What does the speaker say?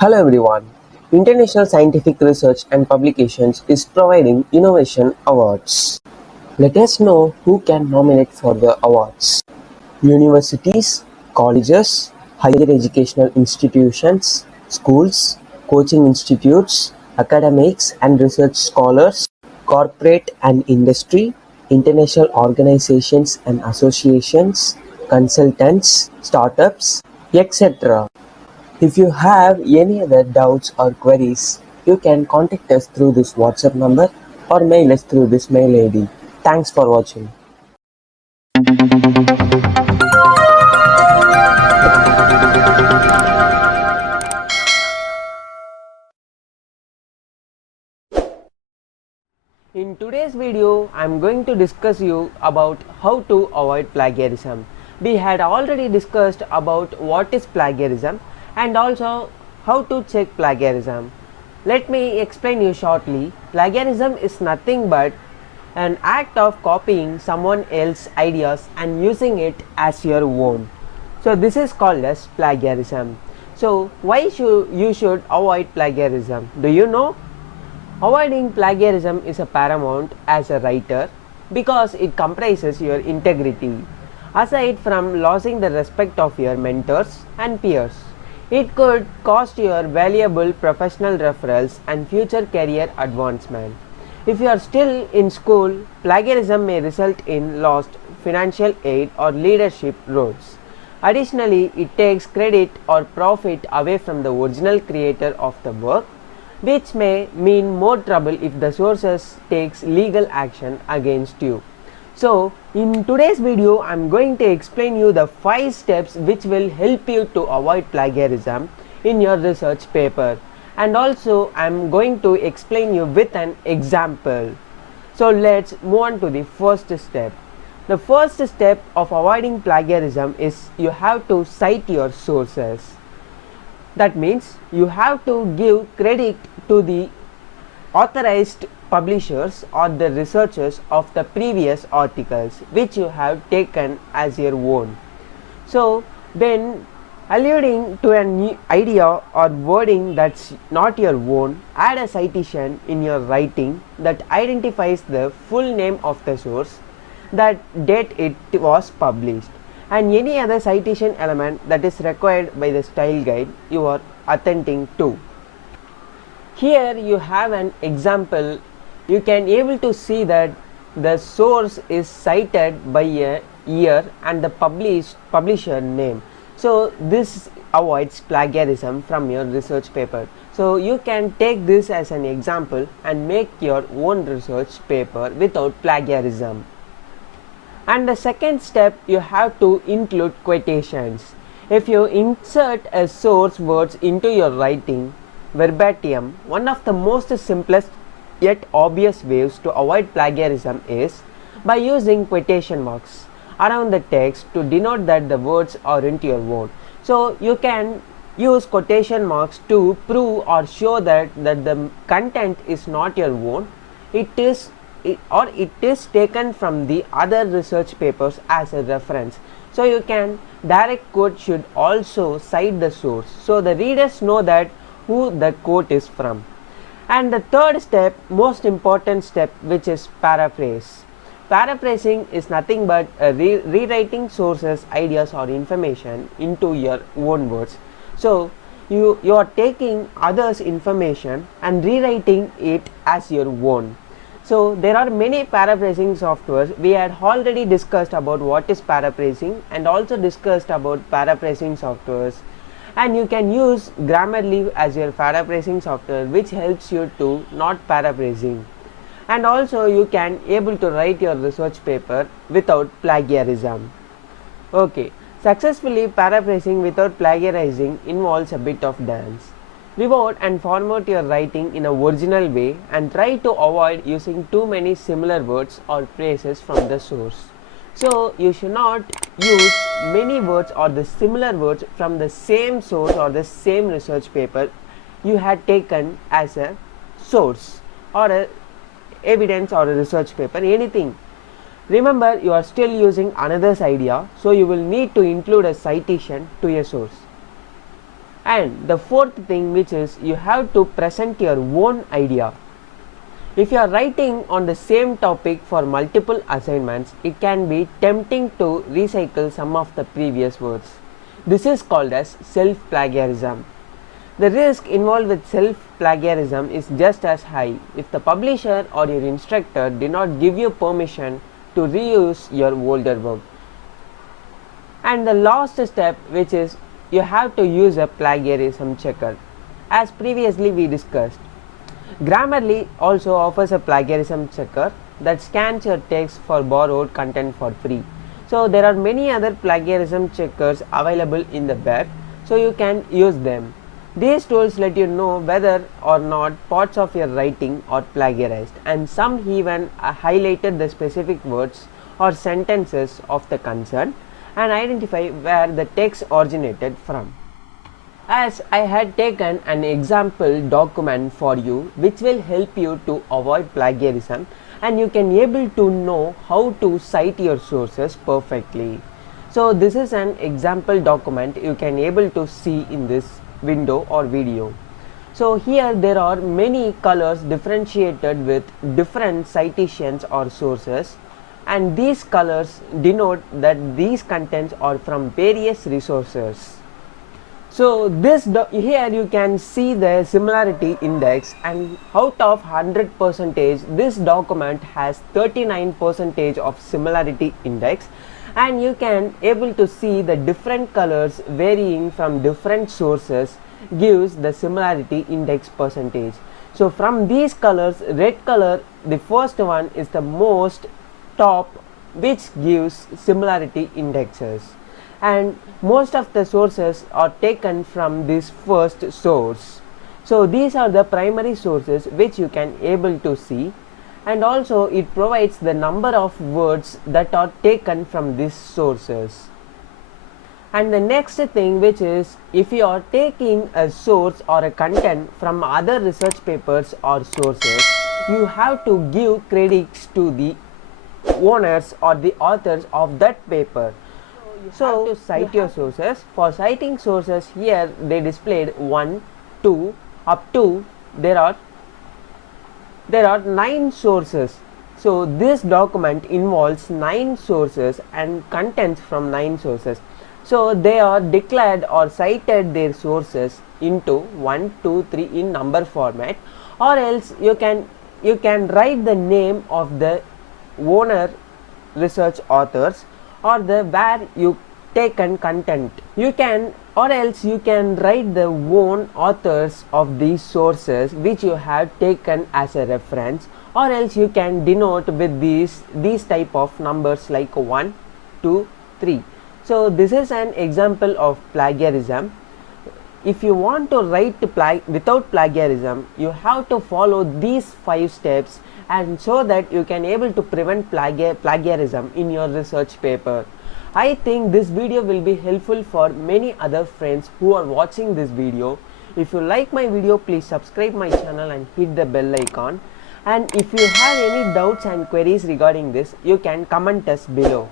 Hello everyone. International Scientific Research and Publications is providing innovation awards. Let us know who can nominate for the awards. Universities, colleges, higher educational institutions, schools, coaching institutes, academics and research scholars, corporate and industry, international organizations and associations, consultants, startups, etc. If you have any other doubts or queries, you can contact us through this WhatsApp number or mail us through this mail ID. Thanks for watching. In today's video, I am going to discuss you about how to avoid plagiarism. We had already discussed about what is plagiarism and also how to check plagiarism. Let me explain you shortly. Plagiarism is nothing but an act of copying someone else's ideas and using it as your own. So this is called as plagiarism. So why should you avoid plagiarism? Do you know? Avoiding plagiarism is a paramount as a writer because it comprises your integrity. Aside from losing the respect of your mentors and peers, it could cost your valuable professional referrals and future career advancement. If you are still in school, plagiarism may result in lost financial aid or leadership roles. Additionally, it takes credit or profit away from the original creator of the work, which may mean more trouble if the sources takes legal action against you. So in today's video I am going to explain you the 5 steps which will help you to avoid plagiarism in your research paper, and also I am going to explain you with an example. So let's move on to the first step. The first step of avoiding plagiarism is you have to cite your sources. That means you have to give credit to the authorized publishers or the researchers of the previous articles which you have taken as your own. So when alluding to an idea or wording that's not your own, add a citation in your writing that identifies the full name of the source, that date it was published, and any other citation element that is required by the style guide you are attending to. Here you have an example. You can able to see that the source is cited by a year and the publisher name. So this avoids plagiarism from your research paper. So you can take this as an example and make your own research paper without plagiarism. And the second step, you have to include quotations. If you insert a source words into your writing verbatim, one of the most simplest yet obvious ways to avoid plagiarism is by using quotation marks around the text to denote that the words aren't your own. So you can use quotation marks to prove or show that the content is not your own. It is taken from the other research papers as a reference. So you can direct quote should also cite the source so the readers know that who the quote is from. And the third step, most important step, which is paraphrase. Paraphrasing is nothing but rewriting sources, ideas or information into your own words. So you are taking others' information and rewriting it as your own. So there are many paraphrasing softwares. We had already discussed about what is paraphrasing and also discussed about paraphrasing softwares, and you can use Grammarly as your paraphrasing software which helps you to not paraphrasing, and also you can able to write your research paper without plagiarism. Okay, successfully paraphrasing without plagiarizing involves a bit of dance. Reward and format your writing in a original way and try to avoid using too many similar words or phrases from the source. So you should not use many words or the similar words from the same source or the same research paper you had taken as a source or a evidence or a research paper, anything. Remember, you are still using another's idea, so you will need to include a citation to your source. And the fourth thing, which is you have to present your own idea. If you are writing on the same topic for multiple assignments, it can be tempting to recycle some of the previous words. This is called as self-plagiarism. The risk involved with self-plagiarism is just as high if the publisher or your instructor did not give you permission to reuse your older work. And the last step, which is you have to use a plagiarism checker. As previously we discussed, Grammarly also offers a plagiarism checker that scans your text for borrowed content for free. So there are many other plagiarism checkers available in the web, so you can use them. These tools let you know whether or not parts of your writing are plagiarized, and some even highlighted the specific words or sentences of the concern and identify where the text originated from. As I had taken an example document for you which will help you to avoid plagiarism, and you can able to know how to cite your sources perfectly. So this is an example document you can able to see in this window or video. So here there are many colors differentiated with different citations or sources, and these colors denote that these contents are from various resources. So here you can see the similarity index, and out of 100%, this document has 39% of similarity index, and you can able to see the different colors varying from different sources gives the similarity index percentage. So from these colors, red color, the first one is the most top, which gives similarity indexes, and most of the sources are taken from this first source. So these are the primary sources which you can able to see, and also it provides the number of words that are taken from these sources. And the next thing, which is if you are taking a source or a content from other research papers or sources, you have to give credits to the owners or the authors of that paper. So to cite your sources. For citing sources, here they displayed 1, 2 up to there are 9 sources. So this document involves 9 sources and contents from 9 sources. So they are declared or cited their sources into 1, 2, 3 in number format, or else you can write the name of the owner research authors or the where you taken content. Or else you can write the own authors of these sources which you have taken as a reference, or else you can denote with these type of numbers like 1, 2, 3. So this is an example of plagiarism. If you want to write without plagiarism, you have to follow these 5 steps, and so that you can able to prevent plagiarism in your research paper. I think this video will be helpful for many other friends who are watching this video. If you like my video, please subscribe my channel and hit the bell icon. And if you have any doubts and queries regarding this, you can comment us below.